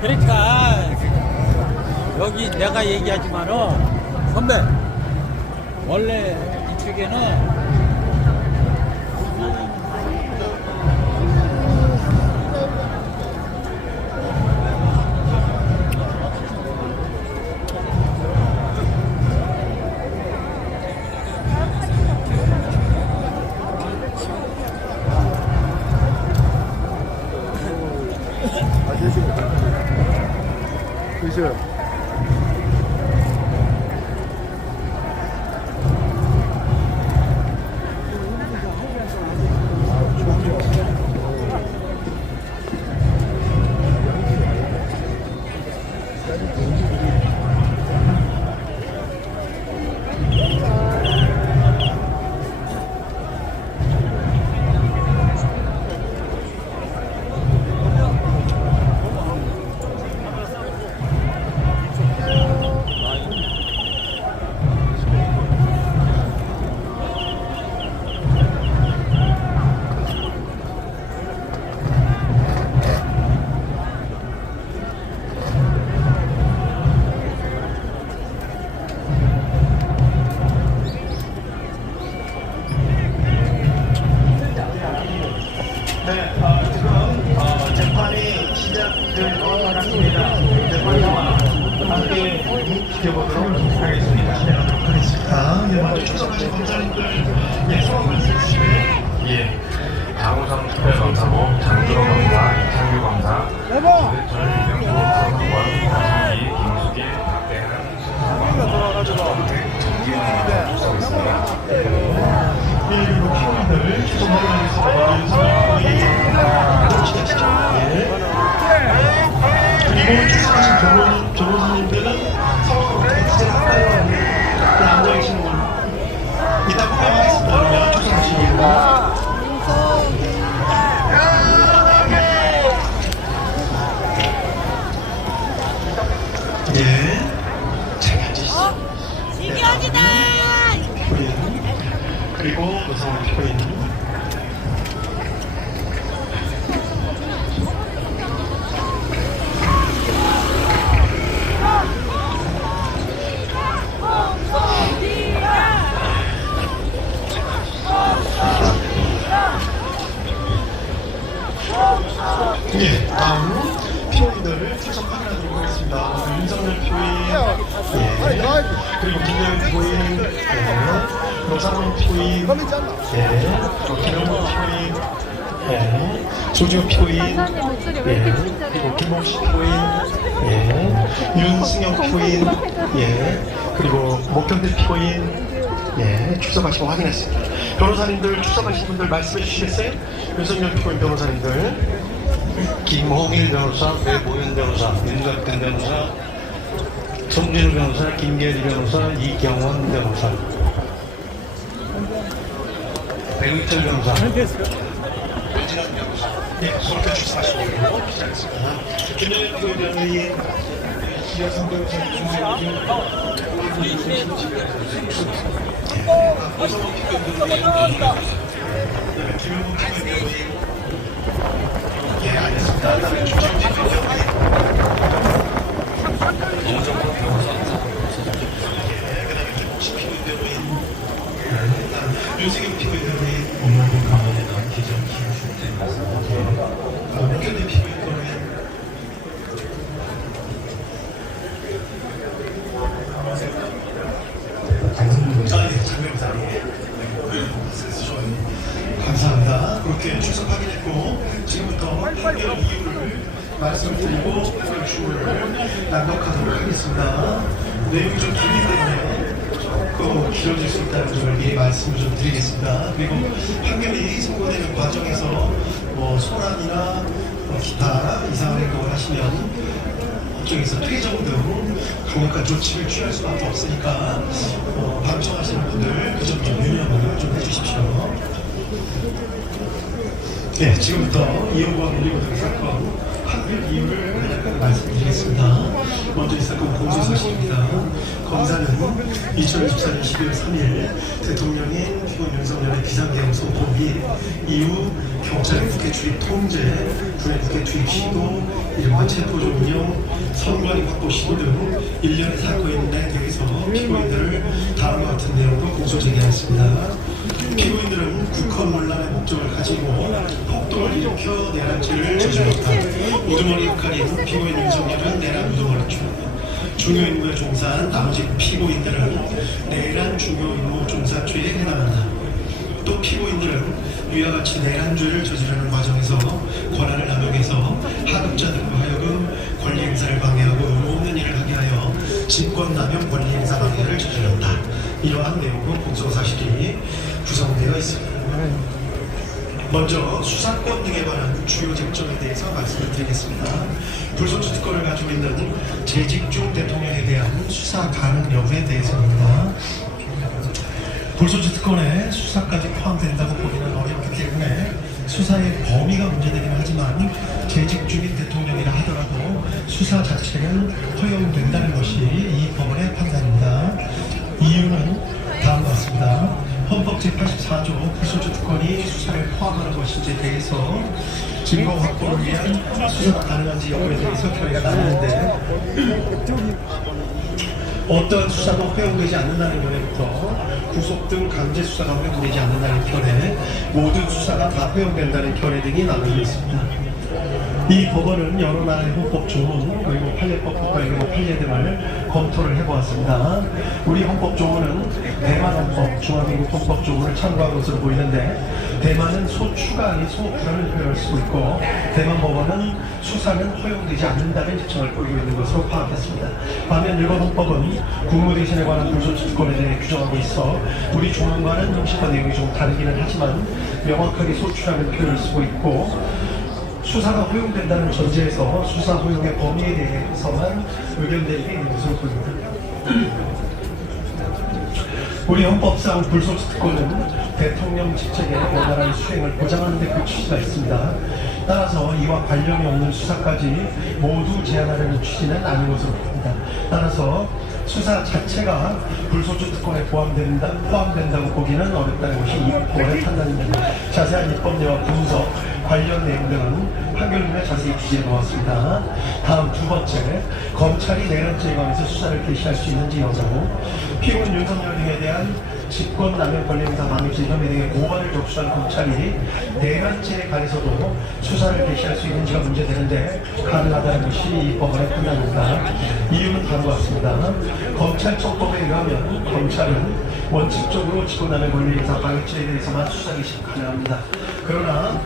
그러니까 여기 내가 얘기하지만은 선배 원래 이쪽에는 그죠? 지금 재판이 시작될 것 같습니다. 재판과 함께 지켜보도록 하겠습니다. 먼저 출석하신 검사님들 소감 말씀해주시면. 예, 장우성 특별검사부 장주호 검사, 이창규 검사, 전유병구 서성권, 박상기, 김수길, 박대한, 정기훈이 출석했습니다. 그리고 피원들 출석하겠습니다. 그리고 출석하신 변호사님들은 서로 학생을 앉아 계시는 걸로 이따 보겠습니다. 그러면 출석하시는 걸로. 예, 잘 앉으시죠. 신기하지다. 그리고 노상원 피고인. 예, 다음으로 피고인들을 출석 확인하도록 하겠습니다. 윤석열 피고인, 예, 그리고 김대현 피고인, 노상원 피고인, 예, 김영문 피고인, 예, 조지호 피고인, 예, 그리고 김봉식 피고인, 예, 윤승영 피고인, 예, 그리고 목경대 피고인, 예, 출석하시고 확인했습니다. 변호사님들 출석하신 분들 말씀해 주시겠어요? 윤석열 피고인 변호사님들, 김홍일 변호사, 배보현 변호사, 윤갑근 변호사, 송진우 변호사, 김계리 변호사, 이경원 변호사, 배우철 변호사, 윤진환 변호사, 예, 그렇게 출석하시고 시작했습니다. 김영일 피고인 변호인, 이하성 변호사, 김성민 오성훈 피고인 변호인, 김영문 피고인 변호인, 예, 알겠습니다. 그다음에 조지호 피고인 변호인, 이정도 변호사, 예, 그다음에 김봉식 피고인 변호인, 그다음에 윤승영 피고인 변호인, 오늘도 강원에 난 기존 김수태 말씀드립니다. 목현대 피고인 변호인, 감사합니다. 그렇게 출석 확인했고 지금부터 판결 이유를 말씀드리고 춤을 낭독하도록 하겠습니다. 내용이 좀 길기 때문에 조금 길어질 수 있다는 점을 미리 말씀을 좀 드리겠습니다. 그리고 판결이 선고되는 과정에서 뭐 소란이나 기타 이상한 행동을 하시면 이쪽에서 퇴정 등 강력한 조치를 취할 수밖에 없으니까 방청하시는 분들 그 점 좀 유념을 좀 해주십시오. 네, 지금부터 이용과 밀리고 등 사건 판결 이유를 말씀드리겠습니다. 먼저 이 사건 공소 사실입니다. 검사는 2024년 12월 3일 대통령인 피고인 윤석열의 비상계엄 선고 및 이후 경찰의 국회 출입 통제, 군의 국회 투입 시도, 이른바 체포조 운영, 선관위 확보 시도 등 일련의 사건에 대해서 피고인들을 다음과 같은 내용으로 공소 제기하였습니다. 피고인들은 국헌 논란의 목적을 가지고 폭동을 일으켜 내란죄를 저질렀다. 우두머리 역할인 피고인 윤석열은 내란 우두머리 중요 임무에 종사한 나머지 피고인들은 내란 중요 임무 종사죄에 해당한다. 또 피고인들은 위와 같이 내란죄를 저지르는 과정에서 권한을 남용해서 하급자들과 하여금 권리 행사를 방해하고 의무 없는 일을 하게 하여 직권남용 권리 행사 방해를 저질렀다. 이러한 내용으로 공소사실이 구성되어 있습니다. 먼저 수사권 등에 관한 주요 쟁점에 대해서 말씀을 드리겠습니다. 불소추 특권을 가지고 있는 재직 중 대통령에 대한 수사 가능 여부에 대해서입니다. 불소추 특권에 수사까지 포함된다고 보기는 어렵기 때문에 수사의 범위가 문제되긴 하지만 재직 중인 대통령이라 하더라도 수사 자체는 허용된다는 것이 이 법원의 판단입니다. 이유는 다음과 같습니다. 헌법 제84조 불소추 특권이 수사를 포함하는 것인지에 대해서 증거 확보를 위한 수사가 가능한지 여부에 대해서 결의가 나뉘는데 어떠한 수사도 허용되지 않는다는 견해부터 구속 등 강제 수사가 허용되지 않는다는 견해, 모든 수사가 다 허용된다는 견해 등이 나눠져 있습니다. 이 법원은 여러 나라의 헌법 조문 그리고 판례법 국가의무 판례 등을 검토를 해보았습니다. 우리 헌법 조문은 대만 헌법, 중화민국 헌법 조문을 참고한 것으로 보이는데 대만은 소추가 아닌 소부라는 표현을 쓰고 있고 대만 법원은 수사는 허용되지 않는다는 지침을 끌고 있는 것으로 파악했습니다. 반면 일본 헌법은 국무대신에 관한 불소추 특권에 대해 규정하고 있어 우리 조문과는 형식과 내용이 좀 다르기는 하지만 명확하게 소추라는 표현을 쓰고 있고 수사가 허용된다는 전제에서 수사 허용의 범위에 대해서만 의견되게 있는 것으로 보입니다. 우리 헌법상 불소추 특권은 대통령 직책의 원활한 수행을 보장하는 데 그 취지가 있습니다. 따라서 이와 관련이 없는 수사까지 모두 제한하려는 취지는 아닌 것으로 봅니다. 따라서 수사 자체가 불소추 특권에 포함된다고 보기는 어렵다는 것이 이 법원의 판단입니다. 자세한 입법례와 분석, 관련 내용 등은 판결문에 자세히 기재해 놓았습니다. 다음 두 번째, 검찰이 내란죄에 관해서 수사를 개시할 수 있는지 여부, 피고인 윤석열 등에 대한 직권남용 권리행사 망유죄 혐의 등의 고발을 접수한 검찰이 내란죄에 관해서도 수사를 개시할 수 있는지가 문제되는데 가능하다는 것이 이 법원의 판단입니다. 이유는 다음과 같습니다. 검찰청법에 의하면 검찰은 원칙적으로 직권남용 권리행사 망유죄에 대해서만 수사 개시가 가능합니다. 그러나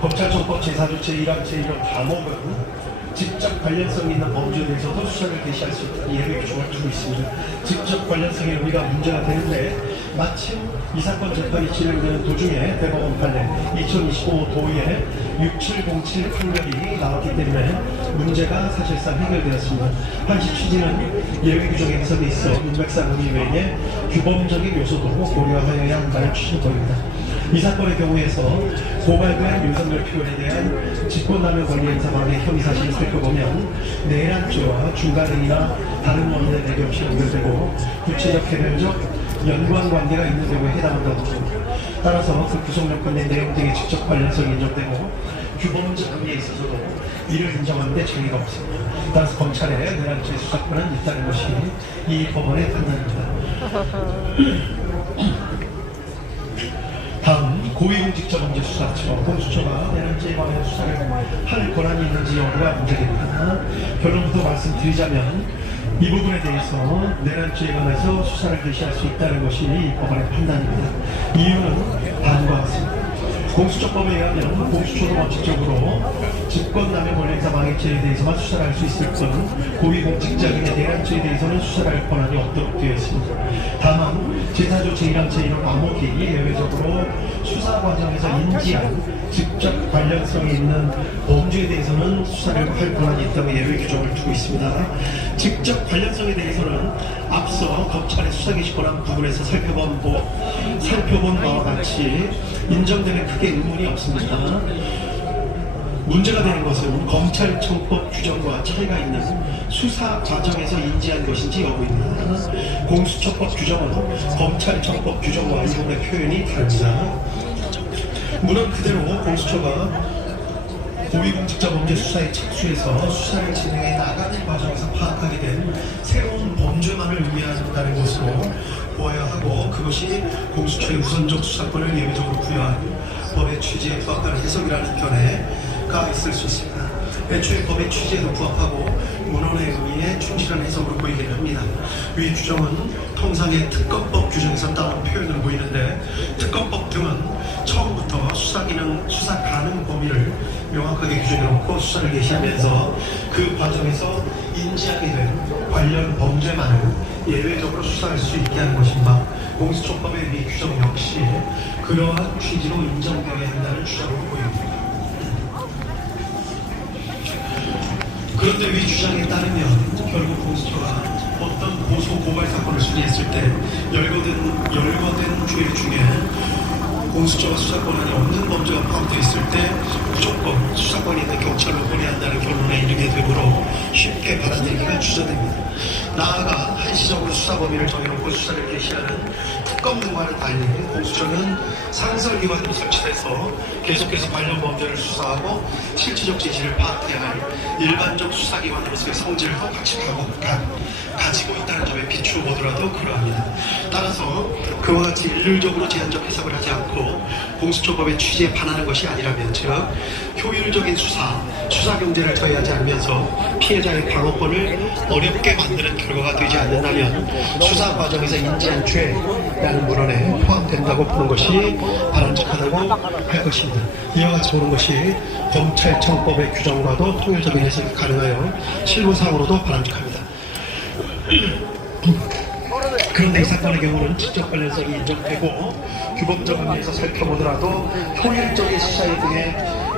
검찰청법 제4조 제1항 제1호 감옥은 직접 관련성이 있는 범죄에 대해서도 수사를 개시할 수 있는 예외 규정을 두고 있습니다. 직접 관련성의 의미가 문제가 되는데 마침 이 사건 재판이 진행되는 도중에 대법원 판례 2025 도의에 6707 판결이 나왔기 때문에 문제가 사실상 해결되었습니다. 한시 취지는 예외 규정의 해석에 있어 윤백상 의뢰인의 규범적인 요소도 고려하여야 한다는 취지입니다. 이 사건의 경우에서 고발된 윤석열 표현에 대한 직권남용 권리행사방해 혐의 사실을 살펴보면 내란죄와 중간행위나 다른 원인의 배경 없이 연결되고 구체적 개별적 연관관계가 있는 경우에 해당한다고 봅니다. 따라서 그 구성요건 내 내용 등의 직접 관련성이 인정되고 규범적 의미에 있어서도 이를 인정하는 데 정의가 없습니다. 따라서 검찰의 내란죄 수사권은 있다는 것이 이 법원의 판단입니다. 다음 고위공직자범죄수사처 공수처가 내란죄에 관한 수사를 할 권한이 있는지 여부가 문제됩니다. 결론부터 말씀드리자면 이 부분에 대해서 내란죄에 관해서 수사를 개시할 수 있다는 것이 이 법원의 판단입니다. 이유는 다음과 같습니다. 공수처법에 의하면 공수처도 원칙적으로 직권남용 권리행사 망해죄에 대해서만 수사를 할 수 있을 뿐 고위공직자에게 내란죄에 대해서는 수사를 할 권한이 없도록 되어 있습니다. 다만 제4조 제1항 제1호 암호기 예외적으로 수사 과정에서 인지한 직접 관련성이 있는 범죄에 대해서는 수사를 할 권한이 있다고 예외 규정을 두고 있습니다. 직접 관련성에 대해서는 앞서 검찰의 수사 개시 권한 부분에서 살펴본 바와 같이 인정되는 크게 의문이 없습니다. 문제가 되는 것은 검찰청법 규정과 차이가 있는 수사 과정에서 인지한 것인지 여부입니다. 공수처법 규정은 검찰청법 규정과 이 부분의 표현이 다릅니다. 물론 그대로 공수처가 고위공직자범죄 수사에 착수해서 수사를 진행해 나가는 과정에서 파악하게 된 새로운 범죄만을 의미한다는 것으로 보아야 하고 그것이 공수처의 우선적 수사권을 예외적으로 부여한 법의 취지에 부합하는 해석이라는 견해가 있을 수 있습니다. 애초에 법의 취지에도 부합하고 문헌의 의미에 충실한 해석으로 보이긴 합니다. 위 규정은 통상의 특검법 규정에서 따온 표현으로 보이는데 특검법 등은 처음부터 수사 가능 범위를 명확하게 규정해놓고 수사를 개시하면서 그 과정에서 인지하게 된 관련 범죄만을 예외적으로 수사할 수 있게 하는 것입니다. 공수처법의 위 규정 역시 그러한 취지로 인정되어야 한다는 주장으로 보입니다. 그런데 위 주장에 따르면 결국 공수처가 어떤 고소 고발 사건을 수리했을 때 열거된 죄 중에 공수처가 수사 권한이 없는 범죄가 포함되어 있을 때 무조건 수사권이 있는 경찰로 보내한다는 결론에 이르게 되므로 쉽게 받아들이기가 주저됩니다. 나아가 한시적으로 수사 범위를 정해놓고 수사를 개시하는 특검 등과는 달리 공수처는 상설기관으로 설치돼서 계속해서 관련 범죄를 수사하고 실질적 진실을 파악해야 할 일반적 수사기관으로서의 성질도 같이 가지고 있다는 점에 비추어 보더라도 그러합니다. 따라서 그와 같이 일률적으로 제한적 해석을 하지 않고 공수처법의 취지에 반하는 것이 아니라면 즉 효율적인 수사 경제를 더해하지 않으면서 피해자의 방어권을 어렵게 만드는 결과가 되지 않는다면 수사 과정에서 인지한 죄라는 문헌에 포함된다고 보는 것이 바람직하다고 할 것입니다. 이와 같이 보는 것이 검찰청법의 규정과도 통일적인 해석이 가능하여 실무상으로도 바람직합니다. 그런데 이 사건의 경우는 직접 관련성이 인정되고 규범적 의미에서 살펴보더라도 효율적인 수사에 등의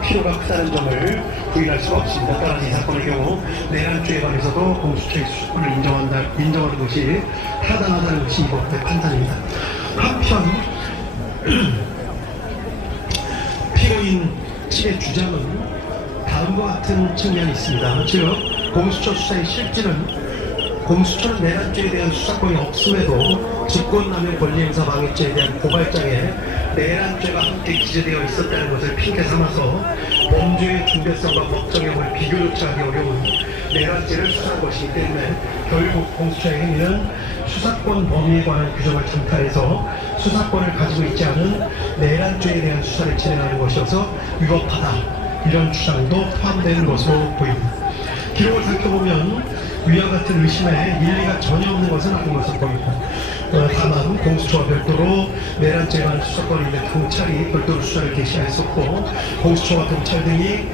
필요가 크다는 점을 부인할 수가 없습니다. 따라서 이 사건의 경우 내란죄에 관해서도 공수처의 수사권을 인정하는 것이 타당하다는 것이 이 법의 판단입니다. 한편 피고인 측의 주장은 다음과 같은 측면이 있습니다. 즉 공수처 수사의 실질은 공수처는 내란죄에 대한 수사권이 없음에도 직권남용 권리행사 방해죄에 대한 고발장에 내란죄가 함께 기재되어 있었다는 것을 핑계 삼아서 범죄의 중대성과 법정형을 비교조차 하기 어려운 내란죄를 수사한 것이기 때문에 결국 공수처의 행위는 수사권 범위에 관한 규정을 정탈해서 수사권을 가지고 있지 않은 내란죄에 대한 수사를 진행하는 것이어서 위법하다, 이런 주장도 포함되는 것으로 보입니다. 기록을 살펴보면 위와 같은 의심에 일리가 전혀 없는 것은 아닌 것으로 보입니다. 다만 공수처와 별도로 내란죄에 관한 수사권이 있는 경찰이 별도로 수사를 개시했었고, 공수처와 경찰 등이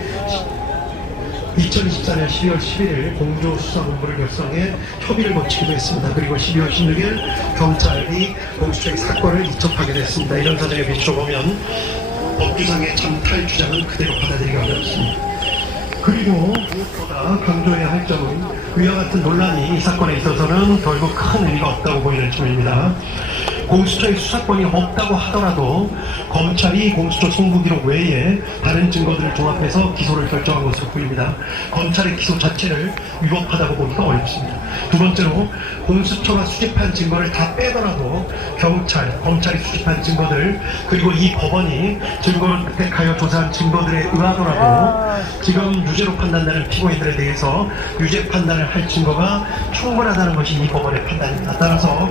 2024년 12월 11일 공조수사본부를 결성해 협의를 거치기도 했습니다. 그리고 12월 16일 경찰이 공수처의 사건을 이첩하게 됐습니다. 이런 사정에 비춰보면 법규상의 잠탈 주장은 그대로 받아들이기 어렵습니다. 그리고 무엇보다 강조해야 할 점은 위와 같은 논란이 이 사건에 있어서는 결국 큰 의미가 없다고 보이는 점입니다. 공수처의 수사권이 없다고 하더라도 검찰이 공수처 송부기록 외에 다른 증거들을 종합해서 기소를 결정한 것으로 보입니다. 검찰의 기소 자체를 위법하다고 보기가 어렵습니다. 두 번째로 공수처가 수집한 증거를 다 빼더라도 검찰이 수집한 증거들, 그리고 이 법원이 증거를 획득하여 조사한 증거들에 의하더라도 지금 유죄로 판단되는 피고인들에 대해서 유죄 판단을 할 증거가 충분하다는 것이 이 법원의 판단입니다. 따라서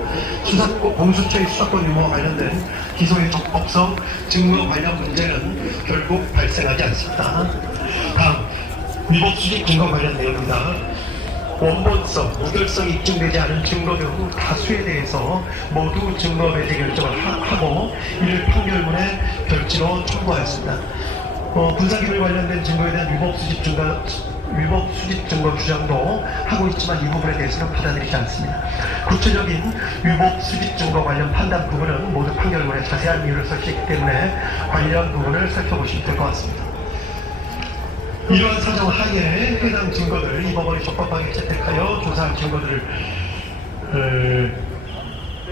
공수처의 수사권 유무와 관련된 기소의 적법성, 증거 관련 문제는 결국 발생하지 않습니다. 다음, 위법 수집 증거 관련 내용입니다. 원본성, 무결성이 입증되지 않은 증거 등 다수에 대해서 모두 증거 배제 결정을 하고 이를 판결문에 별지로 첨부하였습니다. 군사기밀 관련된 증거에 대한 위법 수집 증거 주장도 하고 있지만 이 부분에 대해서는 받아들이지 않습니다. 구체적인 위법 수집 증거 관련 판단 부분은 모두 판결문에 자세한 이유를 설치했기 때문에 관련 부분을 살펴보시면 될 것 같습니다. 이러한 사정 하에 해당 증거들, 이 법원이 적법하게 채택하여 조사한 증거들에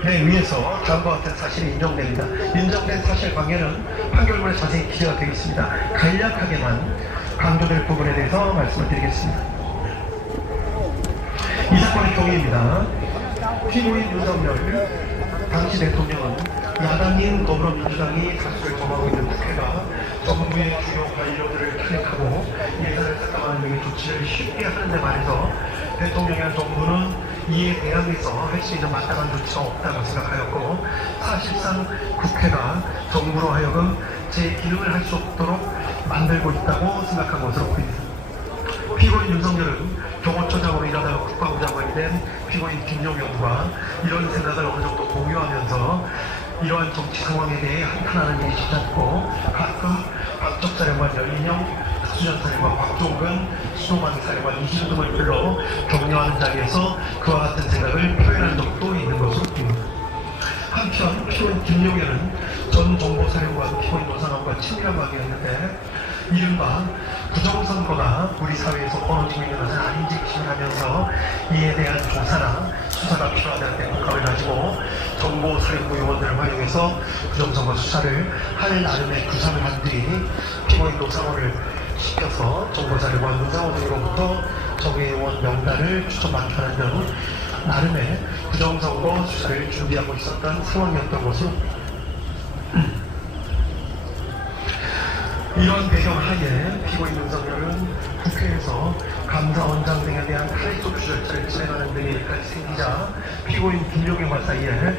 의해서 다음과 같은 사실이 인정됩니다. 인정된 사실관계는 판결문에 자세히 기재가 되어 있습니다. 간략하게만 강조될 부분에 대해서 말씀을 드리겠습니다. 이 사건의 경위입니다. 피고인 윤석열 당시 대통령은 야당인 더불어민주당이 다수를 점하고 있는 국회가 정부의 주요 관료들을 탄핵하고 예산을 삭감하는 등의 조치를 쉽게 하는 데 반해서 대통령이나 정부는 이에 대항해서 할 수 있는 마땅한 조치가 없다고 생각하였고, 사실상 국회가 정부로 하여금 제 기능을 할 수 없도록 만들고 있다고 생각한 것으로 보입니다. 피고인 윤석열은 경호처장으로 일하다가 국방부 장관이 된 피고인 김용현과 이런 생각을 어느 정도 공유하면서 이러한 정치 상황에 대해 한탄하는 일이 쉽지 않고, 가끔 박적사령관 열린영, 수전사령관 박종근, 수도만 사령관 이신 등을 불러 격려하는 자리에서 그와 같은 생각을 표현한 적도 있는 것으로 보입니다. 한편 피고인 김용현은 전 정보사령관 피고인 노상원과 친밀한 관계였는데, 이른바 부정선거가 우리 사회에서 벌어지고 있는 것은 아닌지 의심하면서 이에 대한 조사나 수사가 필요하다는 생각을 가지고 정보사령부 요원들을 활용해서 부정선거 수사를 할 나름의 구상을 한 뒤 피고인 노상원을 시켜서 정보사령관 노상원으로부터 정의원 명단을 추천받게 하는 등 나름의 부정선거 수사를 준비하고 있었던 상황이었던 것으로 이런 배경 하에 피고인 윤석열은 국회에서 감사원장 등에 대한 탈의소추 절차를 진행하는 등의 일까지 생기자 피고인 김용현과 사이에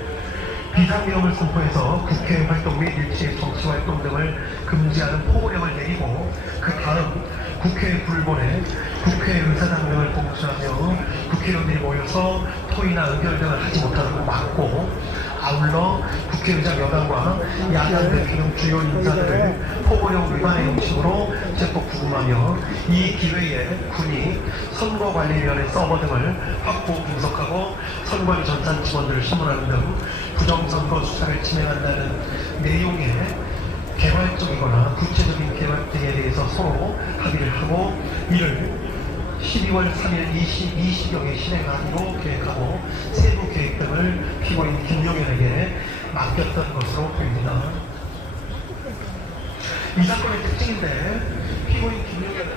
비상계엄을 선포해서 국회 활동 및 일체의 정치활동 등을 금지하는 포고령을 내리고, 그 다음 국회에 불보내 국회의사당 등을 공수하며 국회의원들이 모여서 토의나 의결 등을 하지 못하도록 막고, 아울러 국회의장 여당과 야당 대표 주요 인사들을 포고령 위반의 형식으로 재폭 구금하며, 이 기회에 군이 선거관리위원회 서버 등을 확보 분석하고 선관 전산 직원들을 신문하는 등 부정선거 수사를 진행한다는 내용의 개괄적이거나 구체적인 계획 등에 대해서 서로 합의를 하고, 이를 12월 3일 20경에 실행하기로 계획하고 세부 계획 등을 피고인 김용현에게 맡겼던 것으로 보입니다. 이 사건의 특징인데, 피고인 김용현은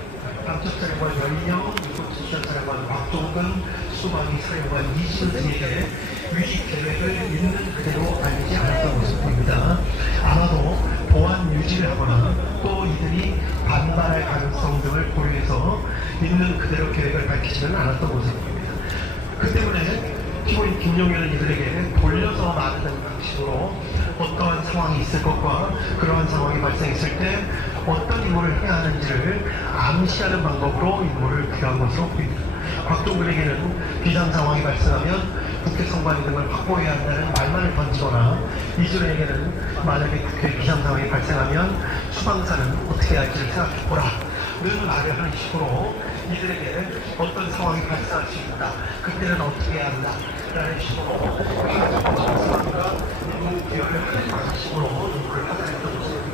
남쪽사령관 연령, 육국지시사령관 박동근, 수방위 사령관 이지은 등에게 유지 계획을 있는 그대로 알리지 않았던 것으로 보입니다. 아마도 보안 유지를 하거나 또 이들이 반발할 가능성 등을 고려해서 있는 그대로 계획을 밝히지는 않았던 것으로 보입니다. 그 때문에 피고인 김용현은 이들에게 돌려서 말하는 방식으로 어떠한 상황이 있을 것과 그러한 상황이 발생했을 때 어떤 임무를 해야 하는지를 암시하는 방법으로 임무를 부여한 것으로 보입니다. 곽동근에게는 비상 상황이 발생하면 국회 선관위 등을 확보해야 한다는 말만을 던지거나 이준호에게는 만약에 국회 비상 상황이 발생하면 수방사는 어떻게 해야 할지를 생각해보라 는 말을 하는 식으로 이들에게 어떤 상황이 발생할 수 있다. 그때는 어떻게 해야 한다. 라는 식으로 수방사가 임무 부여를 하는 식으로 임무를 하게 했던 것입니다.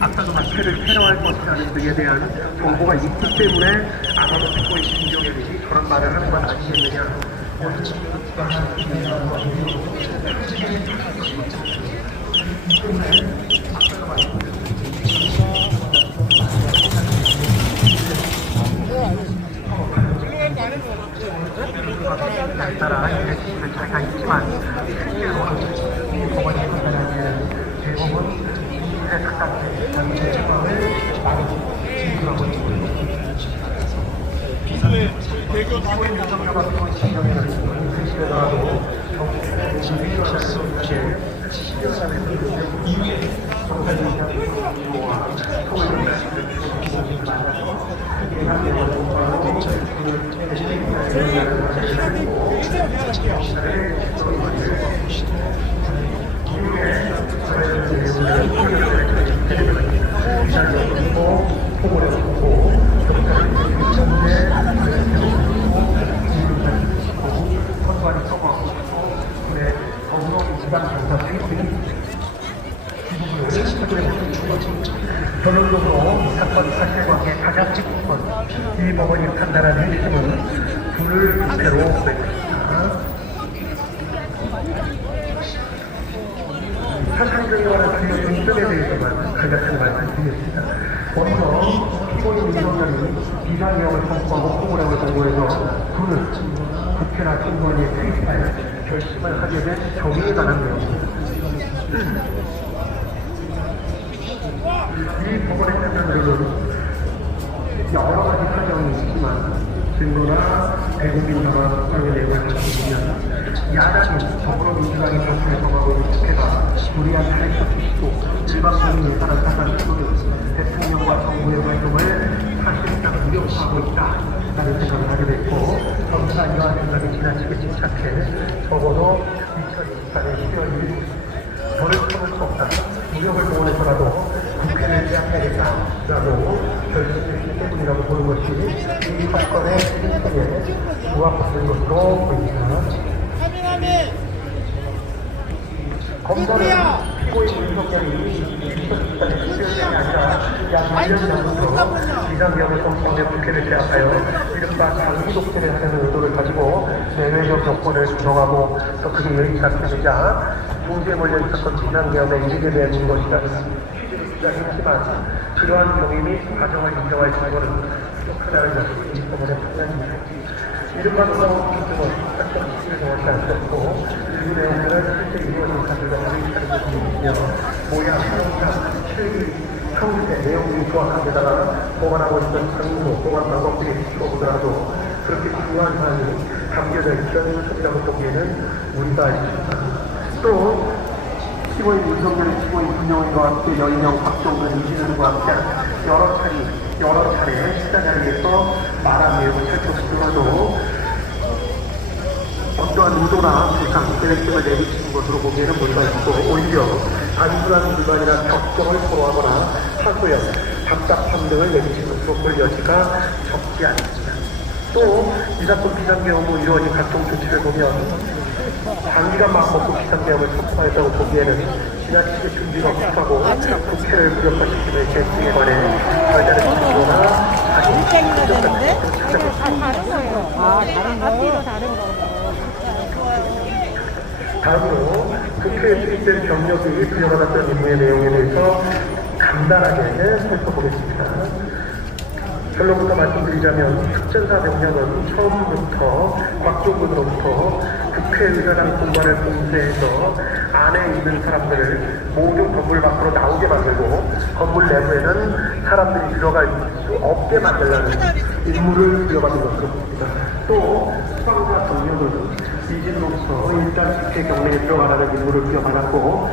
아까도 마스크를 테러할 것이라는 등에 대한 정보가 있기 때문에 아마도 듣고 있는 김종현이 그런 말을 하는 건 아니겠느냐. 따라 이런 차이가 있지만 실제로는 이 법원이 판단하기에는 대법원 대교 사고의 명령과 피고인 진정에는 글씨더라도 정부의 진위와 함께 10년간의 이후에 정상적인 정보와 소외된 기사를 만나서 결론적으로 사건 사실관계 가장 짚은 이 법원이 판단한 핵심은 둘을 주체로 보였습니다. 사실관계에 관한 주요 중점에 대해서만 간략하게 말씀드리겠습니다. 먼저 피고인 민정관이 비상계엄을 선포하고 포고령을 공고해서 둘을 국회나 선관위에 투입할 결심을 하게 된 정의에 관한 내용입니다. 이 법원의 판단으로는 여러 가지 사정이 있지만 증거나 대국민 전환의 내용을 살펴보면 야당이 더불어민주당이 정부에 정하고 있는 국회가 무리한 탈법 시도 일반 국민 예산을 상당 수는 대통령과 정부의 활동을 사실상 무력화하고 있다라는 생각을 하게 됐고 정부가 이러한 생각이 지나치게 집착해 적어도 2024년 12월 1일 벌을 참을 수 없다. 무력을 동원해서라도 국회를 제압하겠다라고 결심했기 때문이라고 보는 것이 이 사건의 실체에 부합하는 것으로 보입니다. 검사는 피고인 윤석열이 2014년 12월이 아니라 약 1년 전부터 비상계엄을 선포하며 국회를 제압하여 이른바 장기 독재를 하려는 의도를 가지고 내외적 여건을 조정하고 또 그게 여기까지 되자 문제에 몰려 있었던 비상계엄에 이르게 된 것이라는 했지만 그러한 경위 및 과정을 인정할 증거는 부족하다는 것이 이 법원의 판단입니다. 이른바 놀라운 기준은 사건 이슈를 정확히 알 수 없고 그 내용들은 실제 이루어진 사실과 다르게 다른 부분이며 모양, 형사, 실기, 형태, 내용이 조합한 데다가 보관하고 있던 장소, 보관 방법들이 비춰보더라도 그렇게 중요한 사안이 담겨져 있던 것이라고 보기에는 무리가 있습니다. 또 피고인 윤석열의 피고인 김용현과 함께 여인형 박종근 이진우과 함께 여러 차례 식사 자리에서 말한 내용을 살펴보더라도 어떠한 의도나 부상, 계획성을 내비치는 것으로 보기에는 불가했고 오히려 단순한 불만이나 격정을 토로하거나 하소연, 답답함 등을 내비치는 것으로 볼 여지가 적지 않습니다. 또 이 사건 비상계엄으로 이루어진 각종 조치를 보면 장기간 막먹고 비상계엄을 촉구하였다고 보기에는 지나치게 준비가 없다고 국회를 무력화시키는 개수에 관해 별다른 진도나 일자리가 되는데? 다른 거예요. 다른 거? 앞뒤로 다른 거. 다음으로 국회에 투입된 병력이 부여받았던 임무의 내용에 대해서 간단하게 살펴보겠습니다. 결론부터 말씀드리자면 특전사 병력은 처음부터 곽종근으로부터 국회의사당 공간을 공세해서 안에 있는 사람들을 모두 건물 밖으로 나오게 만들고 건물 내부에는 사람들이 들어갈 수 없게 만들라는 임무를 부여받은 것으로 봅니다. 또 수방사 병력은 이진로부터 일단 국회 경내에 들어가라는 임무를 부여받았고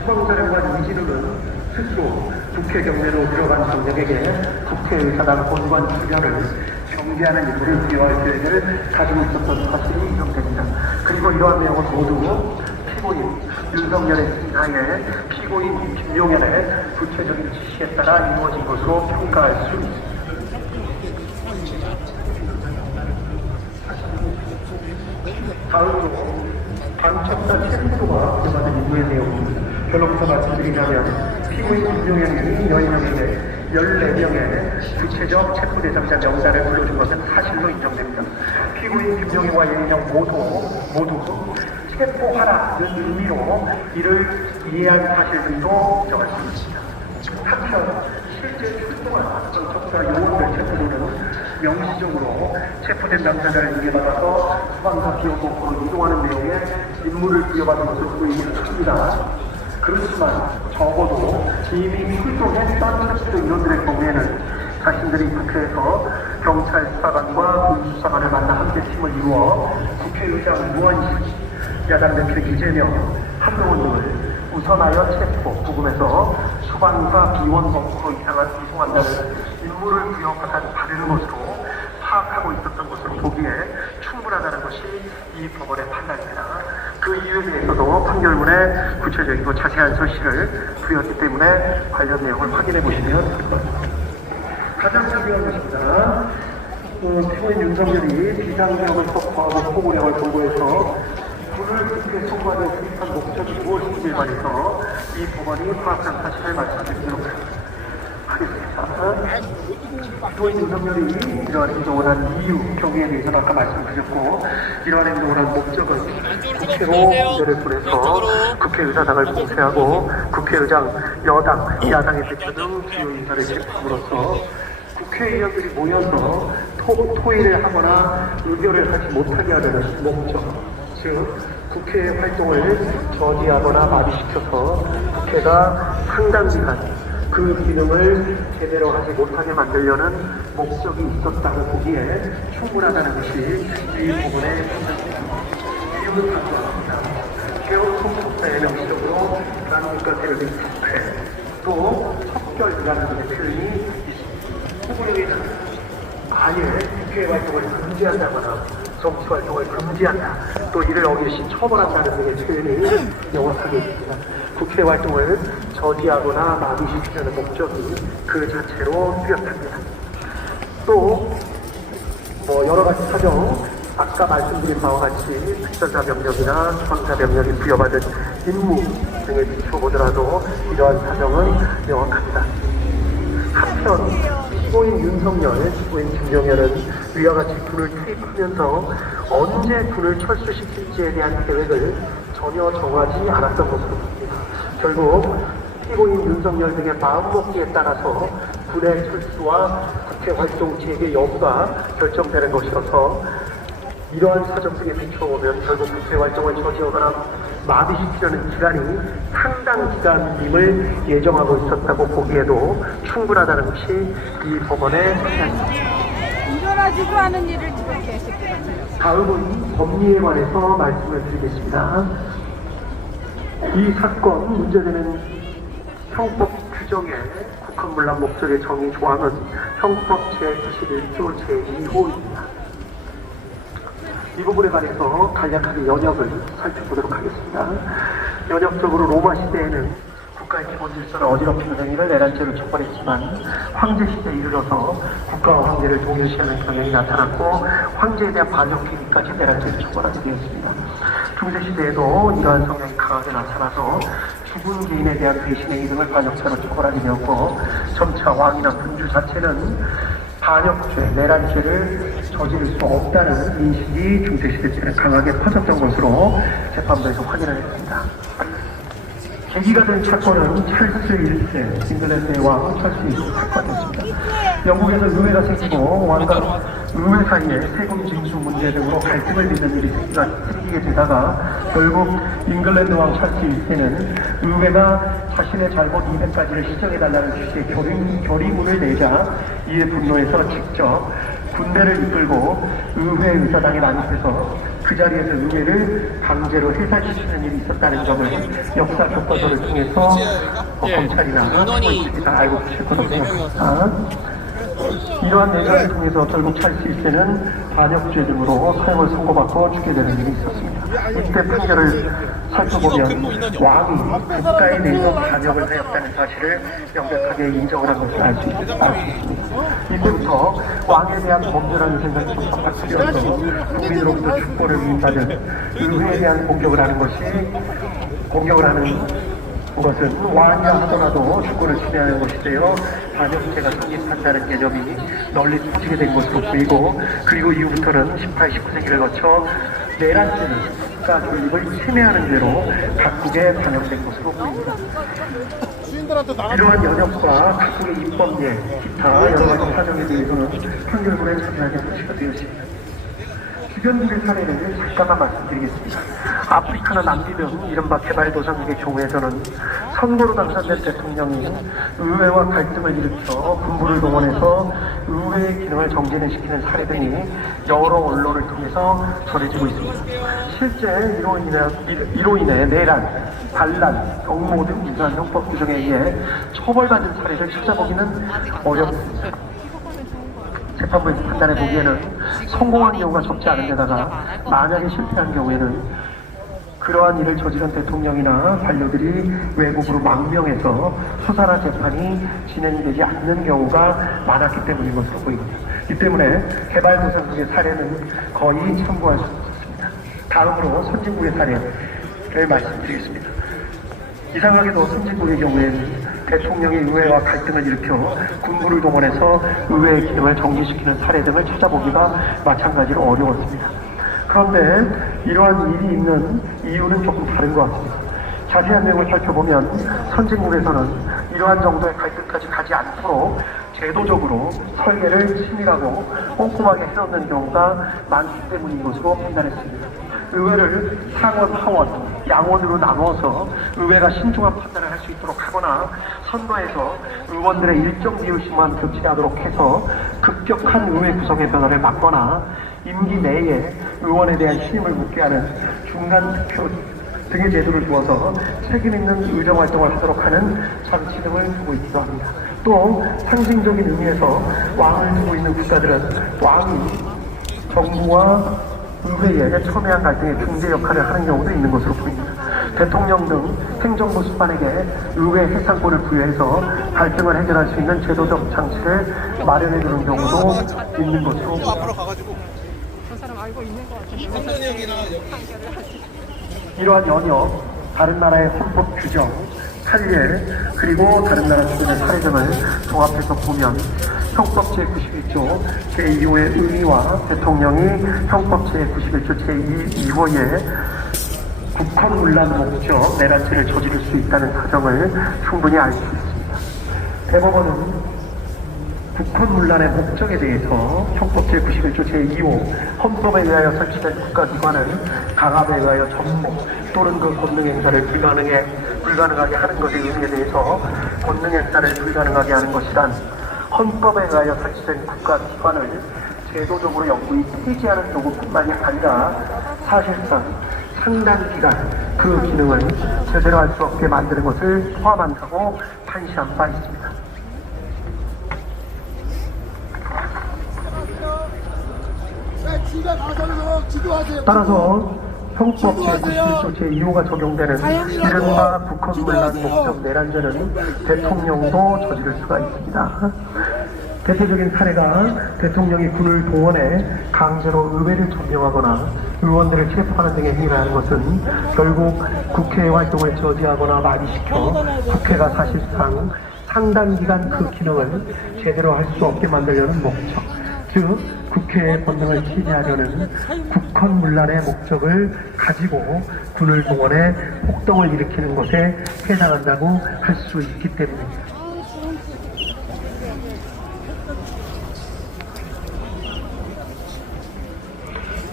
수방사령관 이진우는 스스로 국회 경내로 들어간 병력에게 국회의사당 본관 주변을 경계하는 임무를 부여할 계획을 가지고 있었던 사실이 인정됩니다. 그리고 이러한 내용은 모두 피고인 윤석열의 지시하에 피고인 김용현의 구체적인 지시에 따라 이루어진 것으로 평가할 수 있습니다. 다음으로 방첩사 체포와 부여받은 임무의 내용입니다. 결론부터 말씀드리자면 피고인 김용현이 여인형에게 14명의 구체적 체포 대상자 명단을 불러준 것은 사실로 인정됩니다. 피고인 김용현과 여인형 모두 체포하라는 의미로 이를 이해한 사실들도 인정할 수 있습니다. 한편 실제 출동한 방첩사 요원들 체포로는 명시적으로 체포된 당사자를 인계받아서 수방사 기업으로 이동하는 내용의 임무를 부여받은 것으로 보입니다. 그렇지만 적어도 이미 출동했던 체포 인원들의 경우에는 자신들이 국회에서 경찰 수사관과 군수사관을 만나 함께 팀을 이루어 국회의장 무한식, 야당 대표 이재명, 한동훈 등을 우선하여 체포, 구금해서 수방사 비원법으로 이송한다는 임무를 부여받은 것으로 파악하고 있었던 것으로 보기에 충분하다는 것이 이 법원의 판단입니다. 그 이유에 대해서도 판결문에 구체적이고 자세한 설실을 부여했기 때문에 관련 내용을 확인해 보시면 될 것 같습니다. 가장 중요한 것입니다. 피고인 윤석열이 비상계엄을 촉구하고 포고령을 공고해서 불을 국회 통과에 수립한 목적이 무엇인지에 관해서 이 법원이 파악한 사실을 말씀드리도록 하겠습니다. 피고인 윤석열이 이러한 행동을 한 이유, 경위에 대해서는 아까 말씀드렸고 이러한 행동을 한 목적은 국회로 공개를 보내서 국회의사당을 공세하고 국회의장, 여당, 야당의 대표 등 주요 인사를 체포함으로써 국회의원들이 모여서 토의를 하거나 의결을 하지 못하게 하려는 목적, 즉 국회의 활동을 저지하거나 마비시켜서 국회가 상당 기간 그 기능을 제대로 하지 못하게 만들려는 목적이 있었다고 보기에 충분하다는 것이 이 부분의 판단입니다. 이유는 간단합니다. 개혁 통속사의 명시적으로 한국과 세력의 국회 또 척결이라는 것의 표현이 있습니다. 후보에게는 아예 국회 활동을 금지한다거나 정치 활동을 금지한다, 또 이를 어기시 처벌한다는 등의 표현이 명확하게 있습니다. 국회 활동을 저지하거나 마비시키려는 목적이 그 자체로 뚜렷합니다. 또 여러 가지 사정, 아까 말씀드린 바와 같이 특전사 병력이나 수방사 병력이 부여받은 임무 등에 비춰보더라도 이러한 사정은 명확합니다. 한편 피고인 윤석열, 피고인 김용현은 위와 같이 군을 투입하면서 언제 군을 철수시킬지에 대한 계획을 전혀 정하지 않았던 것으로 봅니다. 결국 피고인 윤석열 등의 마음먹기에 따라서 군의 철수와 국회 활동 재개 여부가 결정되는 것이어서 이러한 사정 등에 비춰보면 결국 국회 활동을 저지하거나 마비시키려는 기간이 상당 기간임을 예정하고 있었다고 보기에도 충분하다는 것이 이 법원의 판단입니다. 일어나지도 않은 일을 그렇게 했었거든요. 다음은 법리에 관해서 말씀을 드리겠습니다. 이 사건 문제되는 형법 규정의 국헌문란 목적의 정의 조항은 형법 제91조 제2호입니다. 이 부분에 관해서 간략하게 연역을 살펴보도록 하겠습니다. 연역적으로 로마 시대에는 국가의 기본 질서를 어지럽히는 행위를 내란죄로 처벌했지만 황제 시대에 이르러서 국가와 황제를 동일시하는 경향이 나타났고 황제에 대한 반역 행위까지 내란죄로 처벌하게 되었습니다. 중세 시대에도 이러한 성향이 강하게 나타나서 죽은 개인에 대한 배신 행위 등을 반역죄로 처벌하게 되었고 점차 왕이나 군주 자체는 반역죄, 내란죄를 저지를 수 없다는 인식이 중세시대 때는 강하게 퍼졌던 것으로 재판부에서 확인을 했습니다. 계기가 된 사건은 찰스 1세, 잉글랜드의 왕 찰스 1세 사건이었습니다. 영국에서 의회가 생기고 왕과 의회 사이에 세금 징수 문제 등으로 갈등을 빚는 일이 생기게 되다가 결국 잉글랜드 왕 찰스 1세는 의회가 자신의 잘못 200가지를 시정해달라는 취지의 결의문을 내자 이에 분노해서 직접 군대를 이끌고 의회 의사당에 난입해서 그 자리에서 의회를 강제로 해산시키는 일이 있었다는 점을 역사 교과서를 통해서 검찰이나 정치가 알고 계실 것으로 생각합니다. 이러한 내전을 통해서 결국 찰스 1세는 반역죄 등으로 사형을 선고받고 죽게 되는 일이 있었습니다. 이때 판결을 살펴보면 왕이 국가의 내정 반역을 하였다는 사실을 명백하게 인정을 한 것을 알 수 있습니다. 이때부터 왕에 대한 범죄라는 생각이 좀 바뀌어서 국민으로부터 축복을 위임받은 의회에 대한 공격을 하는 것은 왕이라 하더라도 주권을 침해하는 것이 되어 반역죄가 성립한다는 개념이 널리 퍼지게 된 것으로 보이고 그리고 이후부터는 18, 19세기를 거쳐 내란죄는 국가 존립을 침해하는 죄로 각국에 반영된 것으로 보입니다. 이러한 연역과 각국의 입법례, 기타 여러 가지 사정에 대해서는 판결문에 자세하게 표시가 되었습니다. 주변국의 사례를 잠깐만 말씀드리겠습니다. 아프리카나 남미 등 이른바 개발도상국의 경우에서는 선거로 당선된 대통령이 의회와 갈등을 일으켜 군부를 동원해서 의회의 기능을 정지시키는 사례 등이 여러 언론을 통해서 전해지고 있습니다. 실제 이로 인해 내란, 반란, 경모 등 이러한 형법 규정에 의해 처벌받은 사례를 찾아보기는 어렵습니다. 재판부에서 판단해 보기에는 성공한 경우가 적지 않은 데다가 만약에 실패한 경우에는 그러한 일을 저지른 대통령이나 관료들이 외국으로 망명해서 수사나 재판이 진행되지 않는 경우가 많았기 때문인 것으로 보입니다. 이 때문에 개발도상국의 사례는 거의 참고할 수 없습니다. 다음으로 선진국의 사례를 말씀드리겠습니다. 이상하게도 선진국의 경우에는 대통령이 의회와 갈등을 일으켜 군부를 동원해서 의회의 기능을 정지시키는 사례 등을 찾아보기가 마찬가지로 어려웠습니다. 그런데 이러한 일이 있는 이유는 조금 다른 것 같습니다. 자세한 내용을 살펴보면 선진국에서는 이러한 정도의 갈등까지 가지 않도록 제도적으로 설계를 치밀하고 꼼꼼하게 해놓는 경우가 많기 때문인 것으로 판단했습니다. 의회를 상원, 하원, 양원으로 나누어서 의회가 신중한 판단을 할 수 있도록 하거나 선거에서 의원들의 일정 비율씩만 교체하도록 해서 급격한 의회 구성의 변화를 막거나 임기 내에 의원에 대한 신임을 묻게 하는 중간 투표 등의 제도를 두어서 책임 있는 의정 활동을 하도록 하는 장치 등을 두고 있기도 합니다. 또 상징적인 의미에서 왕을 두고 있는 국가들은 왕이 정부와 의회에 첨예한 갈등의 중재 역할을 하는 경우도 있는 것으로 보입니다. 대통령 등 행정부 수반에게 의회 해산권을 부여해서 갈등을 해결할 수 있는 제도적 장치를 마련해 주는 경우도 있는 것으로 보입니다. 이러한 연역, 다른 나라의 헌법 규정, 판례, 그리고 다른 나라 주변의 사례 등을 종합해서 보면 형법 제91조 제2호의 의미와 대통령이 형법 제91조 제2호의 국헌문란 목적 내란죄를 저지를 수 있다는 사정을 충분히 알 수 있습니다. 대법원은 국헌문란의 목적에 대해서 형법 제91조 제2호 헌법에 의하여 설치된 국가기관은 강압에 의하여 전복 또는 그 권능 행사를 불가능하게 하는 것의 의미에 대해서 권능 행사를 불가능하게 하는 것이란 헌법에 의하여 설치된 국가기관을 제도적으로 영구히 폐지하는 요구뿐만이 아니라 사실상 상당 기간 그 기능을 제대로 할 수 없게 만드는 것을 포함한다고 판시한 바 있습니다. 따라서 형법 제27조 제2호가 적용되는 이른바 북한 문란 목적 내란죄는 대통령도 저지를 수가 있습니다. 대표적인 사례가 대통령이 군을 동원해 강제로 의회를 점령하거나 의원들을 체포하는 등의 행위를 하는 것은 결국 국회 활동을 저지하거나 마비시켜 국회가 사실상 상당 기간 그 기능을 제대로 할 수 없게 만들려는 목적, 즉 국회의 권능을 침해하려는 국헌문란의 목적을 가지고 군을 동원해 폭동을 일으키는 것에 해당한다고 할 수 있기 때문입니다.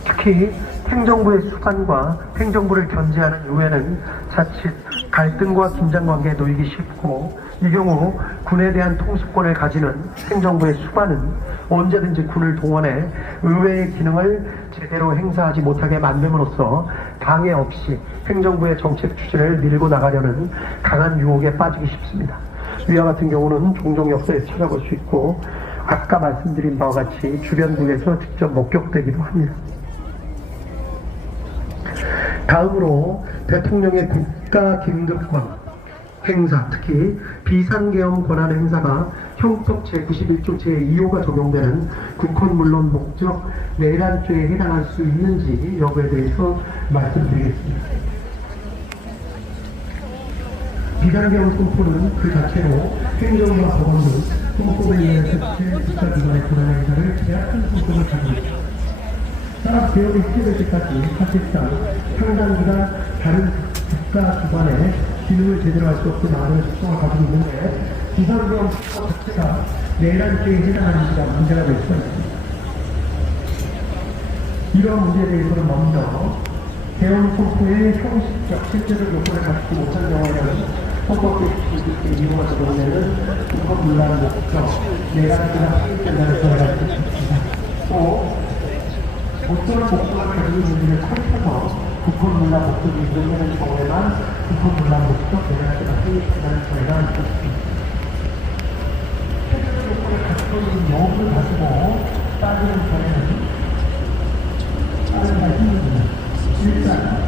특히 행정부의 수반과 행정부를 견제하는 의회는 자칫 갈등과 긴장관계에 놓이기 쉽고, 이 경우 군에 대한 통수권을 가지는 행정부의 수반은 언제든지 군을 동원해 의회의 기능을 제대로 행사하지 못하게 만듦으로써 방해 없이 행정부의 정책 추진을 밀고 나가려는 강한 유혹에 빠지기 쉽습니다. 위와 같은 경우는 종종 역사에 찾아볼 수 있고, 아까 말씀드린 바와 같이 주변국에서 직접 목격되기도 합니다. 다음으로 대통령의 국가 긴급권 행사, 특히 비상계엄 권한 행사가 형법 제91조 제2호가 적용되는 국헌문란 목적 내란죄에 해당할 수 있는지 여부에 대해서 말씀드리겠습니다. 비상계엄 선포는 그 자체로 행정과 법원 등 헌법에 의한 특혜 국가기관의 권한 행사를 제약한 성격을 가지고 있습니다. 따라 계엄이 시작될 때까지 사실상 상당 기간 다른 국가기관의 기능을 제대로 할 수 없게 많은 특성을 가지고 있는데, 비상계엄 선포 자체가 내란죄에 해당하는지가 문제가 될 수가 있습니다. 이러한 문제에 대해서는 먼저 계엄 선포의 형식적 실제적 요건을 갖추지 못한 경우에는 헌법 제91조 2호가 적용되는 국헌문란 목적 내란죄가 성립된다는 점을 알 수 있습니다. 또 어떤 목적을 가지고 있는지를 살펴서 국헌문란 목적이 인정되는 경우에만 국헌문란 목적 내란죄가 성립된다는 점을 알 수 있습니다. 최종적 요건을 갖추고 있는 여부를 가지고 따지는 전에는 다른 말씀입니다. 일단